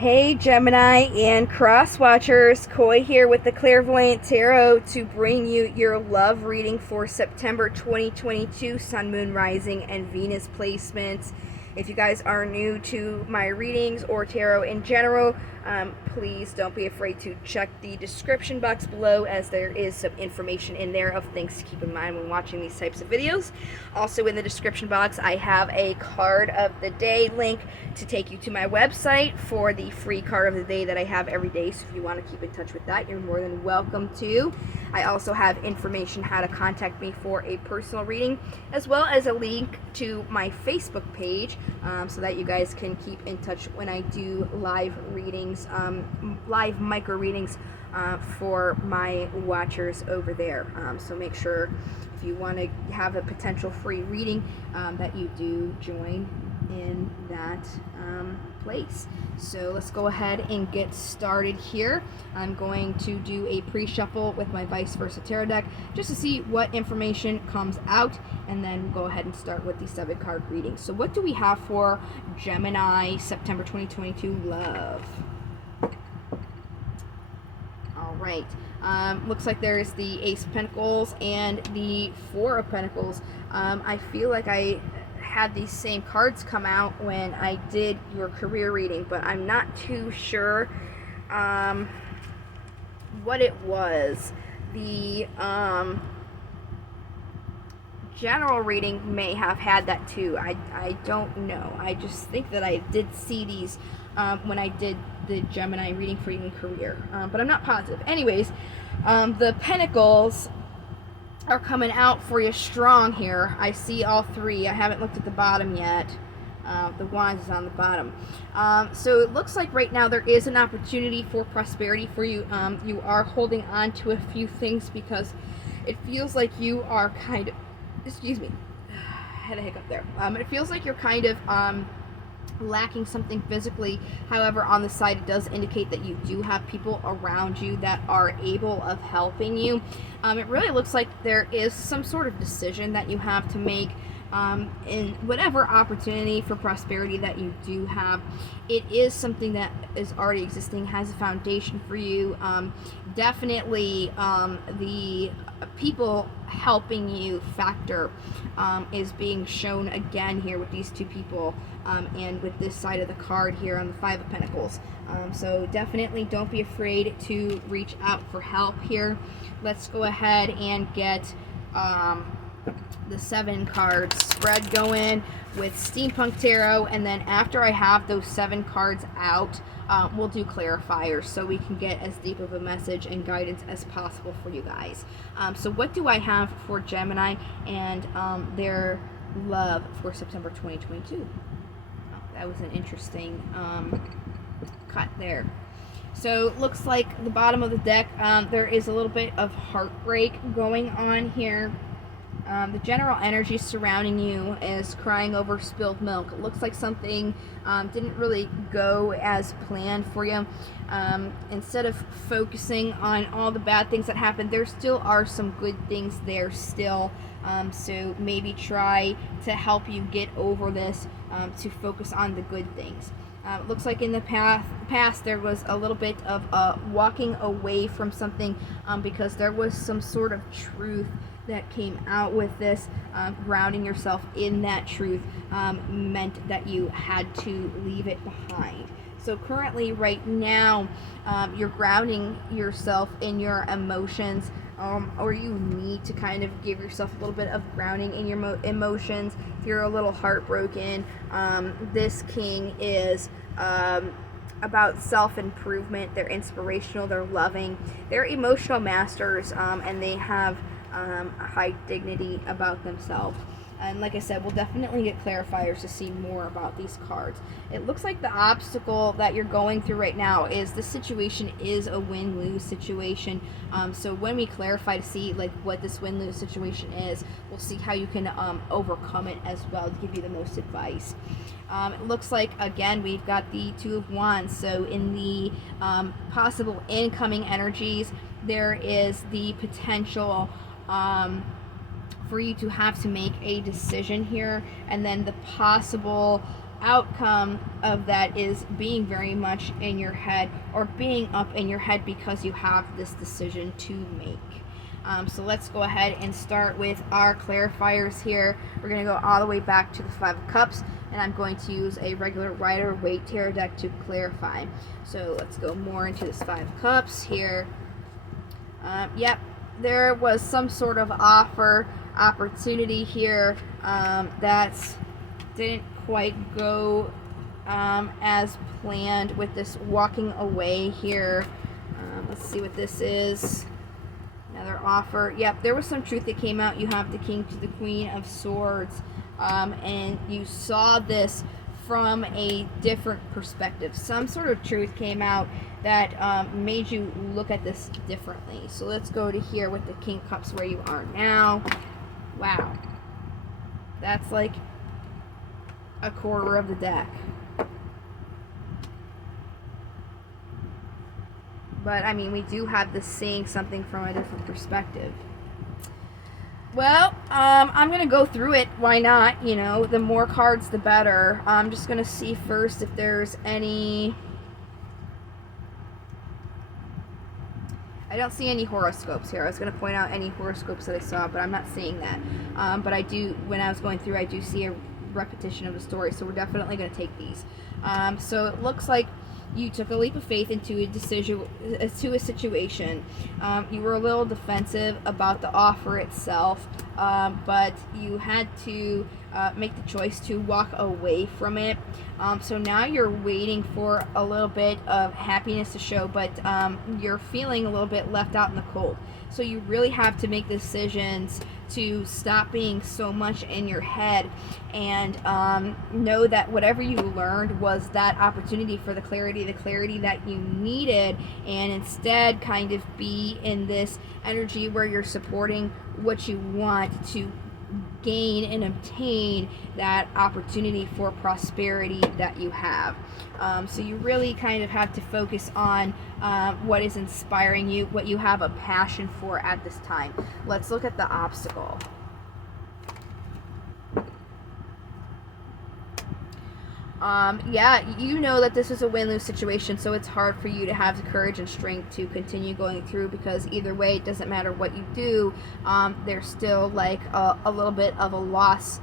Hey Gemini and cross watchers, Koi here with the Clairvoyant Tarot to bring you your love reading for September 2022 Sun, Moon, Rising, and Venus placements. If you guys are new to my readings or tarot in general, please don't be afraid to check the description box below, as there is some information in there of things to keep in mind when watching these types of videos. Also in the description box, I have a card of the day link to take you to my website for the free card of the day that I have every day. So if you want to keep in touch with that, you're more than welcome to. I also have information how to contact me for a personal reading, as well as a link to my Facebook page, so that you guys can keep in touch when I do live readings, live micro readings for my watchers over there. So make sure, if you want to have a potential free reading, that you do join in that place. So let's go ahead and get started here. I'm going to do a pre-shuffle with my vice versa tarot deck just to see what information comes out, and then we'll go ahead and start with the 7-card reading. So what do we have for Gemini September 2022 love? All right. Looks like there is the Ace of Pentacles and the Four of Pentacles. I feel like I had these same cards come out when I did your career reading, but I'm not too sure what it was. The general reading may have had that too. I don't know. I just think that I did see these when I did the Gemini reading for you in career, but I'm not positive. Anyways, the Pentacles are coming out for you strong here. I see all three. I haven't looked at the bottom yet. The Wands is on the bottom. So it looks like right now there is an opportunity for prosperity for you. You are holding on to a few things because it feels like you are kind of, excuse me, I had a hiccup there. It feels like you're kind of lacking something physically. However, on the side, it does indicate that you do have people around you that are able of helping you. It really looks like there is some sort of decision that you have to make in whatever opportunity for prosperity that you do have. It is something that is already existing, has a foundation for you. Definitely the people helping you factor is being shown again here with these two people, and with this side of the card here on the Five of Pentacles. So definitely don't be afraid to reach out for help here. Let's go ahead and get the 7 card spread going with Steampunk Tarot, and then after I have those 7 cards out, we'll do clarifiers so we can get as deep of a message and guidance as possible for you guys. So what do I have for Gemini and their love for September 2022? Oh, that was an interesting cut there. So it looks like the bottom of the deck, there is a little bit of heartbreak going on here. The general energy surrounding you is crying over spilled milk. It looks like something didn't really go as planned for you. Instead of focusing on all the bad things that happened, there still are some good things there still. So maybe try to help you get over this, to focus on the good things. It looks like in the past there was a little bit of walking away from something, because there was some sort of truth that came out with this. Grounding yourself in that truth meant that you had to leave it behind. So currently right now, you're grounding yourself in your emotions, or you need to kind of give yourself a little bit of grounding in your emotions. If you're a little heartbroken, this king is about self-improvement. They're inspirational, they're loving, they're emotional masters, and they have a high dignity about themselves. And like I said, we'll definitely get clarifiers to see more about these cards. It looks like the obstacle that you're going through right now is the situation is a win-lose situation. So when we clarify to see like what this win-lose situation is, we'll see how you can overcome it as well to give you the most advice. It looks like, again, we've got the Two of Wands. So in the possible incoming energies, there is the potential for you to have to make a decision here, and then the possible outcome of that is being very much in your head, or being up in your head because you have this decision to make. So let's go ahead and start with our clarifiers here. We're going to go all the way back to the Five of Cups, and I'm going to use a regular Rider-Waite tarot deck to clarify. So let's go more into this Five of Cups here. Yep, there was some sort of opportunity here that didn't quite go as planned with this walking away here. Let's see what this is. Another offer. Yep, there was some truth that came out. You have the King to the Queen of Swords, and you saw this from a different perspective. Some sort of truth came out that made you look at this differently. So let's go to here with the King of Cups, where you are now. Wow, that's like a quarter of the deck. But, I mean, we do have this seeing something from a different perspective. Well, I'm going to go through it. Why not? You know, the more cards, the better. I'm just going to see first if there's any... I don't see any horoscopes here. I was going to point out any horoscopes that I saw, but I'm not seeing that. But I do, when I was going through, I do see a repetition of the story, so we're definitely going to take these. So it looks like you took a leap of faith into a situation. You were a little defensive about the offer itself, but you had to make the choice to walk away from it. So now you're waiting for a little bit of happiness to show, but you're feeling a little bit left out in the cold. So you really have to make decisions to stop being so much in your head, and know that whatever you learned was that opportunity for the clarity that you needed, and instead kind of be in this energy where you're supporting what you want to gain and obtain that opportunity for prosperity that you have. So you really kind of have to focus on what is inspiring you, what you have a passion for at this time. Let's look at the obstacle. Yeah, you know that this is a win-lose situation, so it's hard for you to have the courage and strength to continue going through, because either way, it doesn't matter what you do, there's still like a little bit of a loss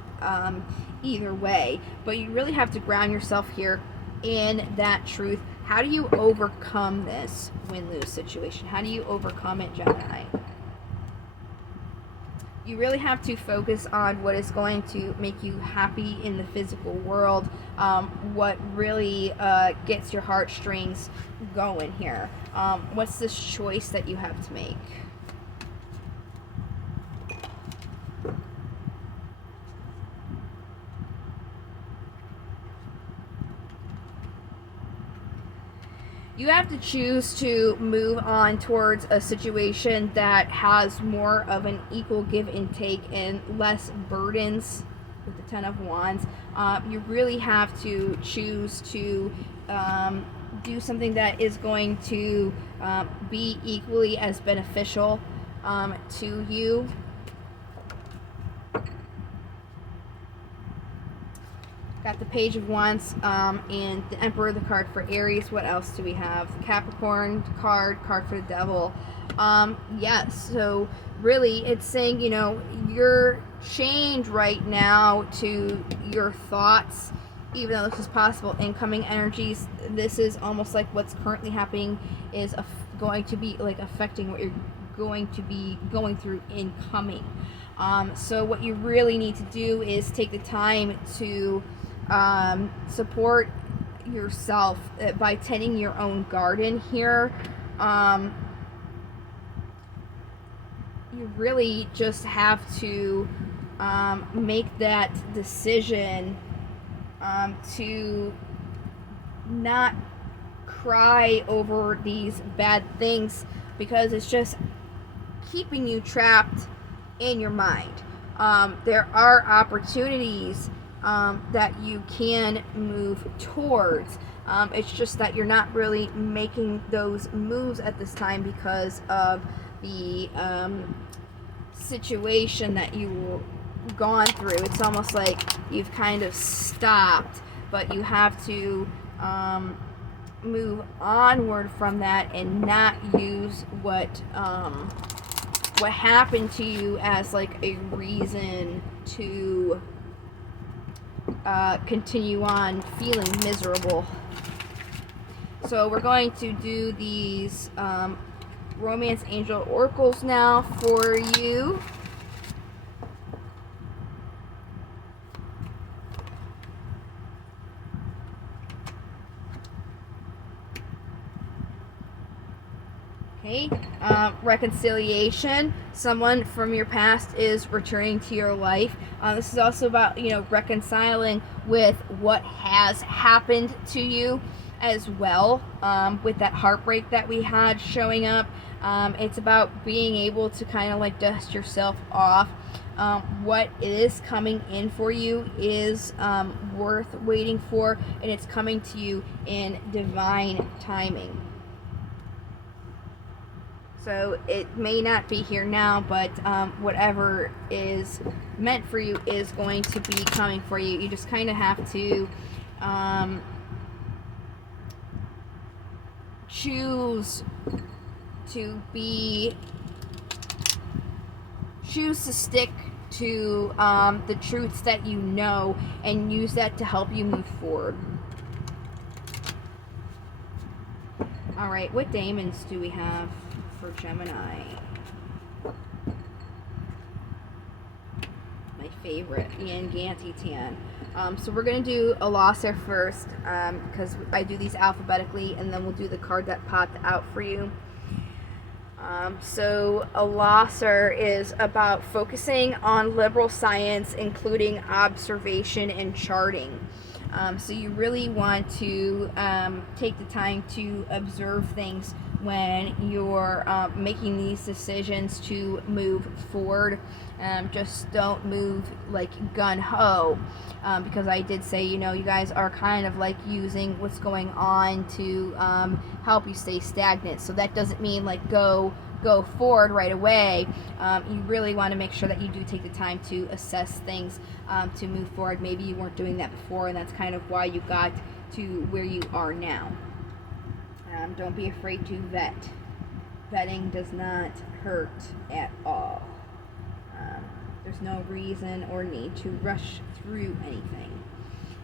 either way. But you really have to ground yourself here in that truth. How do you overcome this win-lose situation? How do you overcome it, Gemini? You really have to focus on what is going to make you happy in the physical world, what really gets your heartstrings going here. What's this choice that you have to make? You have to choose to move on towards a situation that has more of an equal give and take and less burdens with the Ten of Wands. You really have to choose to do something that is going to be equally as beneficial to you. Got the Page of Wands and the Emperor, the card for Aries. What else do we have? The Capricorn card for the Devil. Yes, so really it's saying, you know, you're chained right now to your thoughts, even though this is possible incoming energies. This is almost like what's currently happening is going to be like affecting what you're going to be going through incoming. So what you really need to do is take the time to support yourself by tending your own garden here. You really just have to make that decision to not cry over these bad things, because it's just keeping you trapped in your mind. There are opportunities that you can move towards. It's just that you're not really making those moves at this time because of the situation that you've gone through. It's almost like you've kind of stopped but you have to move onward from that and not use what happened to you as like a reason to continue on feeling miserable. So we're going to do these romance angel oracles now for you. Okay, reconciliation. Someone from your past is returning to your life. This is also about, reconciling with what has happened to you as well, with that heartbreak that we had showing up. It's about being able to kind of like dust yourself off. What is coming in for you is worth waiting for, and it's coming to you in divine timing. So it may not be here now, but whatever is meant for you is going to be coming for you. You just kind of have to choose to stick to the truths that you know and use that to help you move forward. All right, what daemons do we have for Gemini? My favorite, Ian Gantitan. So we're going to do a losser first, because I do these alphabetically, and then we'll do the card that popped out for you. So a losser is about focusing on liberal science, including observation and charting. So you really want to take the time to observe things when you're making these decisions to move forward. Just don't move like gun-ho, because I did say, you guys are kind of like using what's going on to help you stay stagnant. So that doesn't mean like go forward right away. You really want to make sure that you do take the time to assess things, to move forward. Maybe you weren't doing that before, and that's kind of why you got to where you are now. Don't be afraid to vet. Vetting does not hurt at all. There's no reason or need to rush through anything.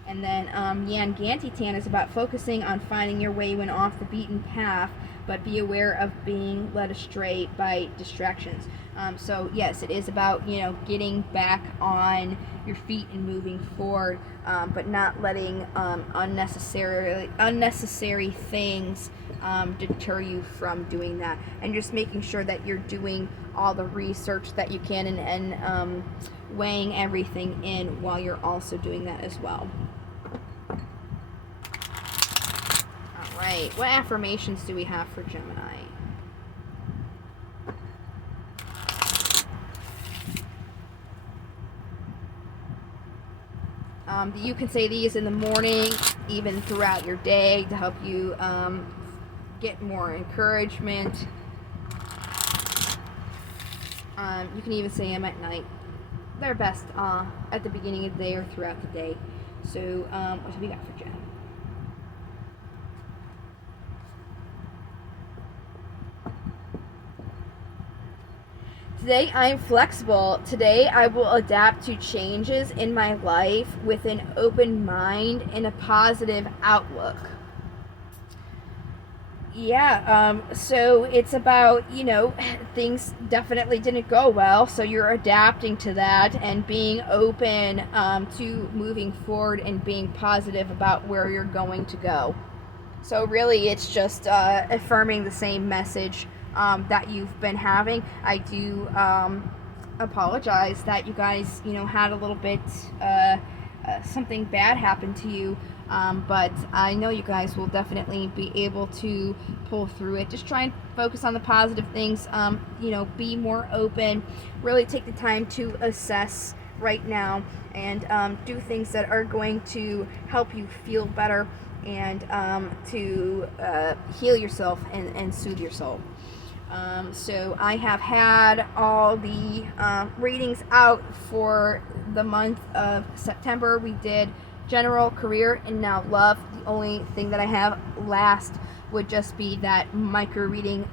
And then Yan Gantitan is about focusing on finding your way when off the beaten path, but be aware of being led astray by distractions. So yes, it is about, getting back on your feet and moving forward, but not letting unnecessary things deter you from doing that, and just making sure that you're doing all the research that you can, and weighing everything in while you're also doing that as well. Right, what affirmations do we have for Gemini? You can say these in the morning, even throughout your day, to help you get more encouragement. You can even say them at night. They're best at the beginning of the day or throughout the day. So what do we got for Gem? Today I'm flexible. Today I will adapt to changes in my life with an open mind and a positive outlook. Yeah, so it's about, things definitely didn't go well, so you're adapting to that and being open to moving forward and being positive about where you're going to go. So really it's just affirming the same message that you've been having. I do apologize that you guys, had a little bit something bad happen to you, but I know you guys will definitely be able to pull through it. Just try and focus on the positive things. Be more open. Really take the time to assess right now, and do things that are going to help you feel better, and to heal yourself and soothe your soul. So I have had all the readings out for the month of September. We did general, career, and now love. The only thing that I have last would just be that micro reading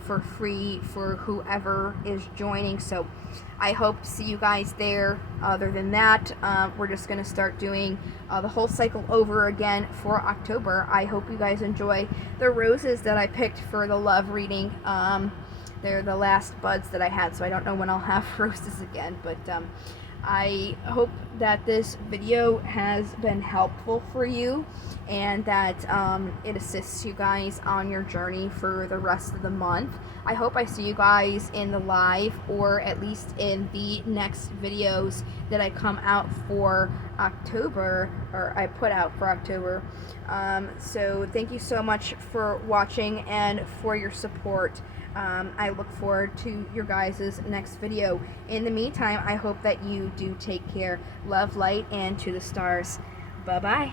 for free for whoever is joining. So I hope to see you guys there. Other than that, we're just going to start doing the whole cycle over again for October. I hope you guys enjoy the roses that I picked for the love reading. They're the last buds that I had, so I don't know when I'll have roses again, but I hope that this video has been helpful for you and that it assists you guys on your journey for the rest of the month. I hope I see you guys in the live, or at least in the next videos that I come out for October, or I put out for October. So thank you so much for watching and for your support. I look forward to your guys' next video. In the meantime, I hope that you do take care. Love, light, and to the stars. Bye-bye.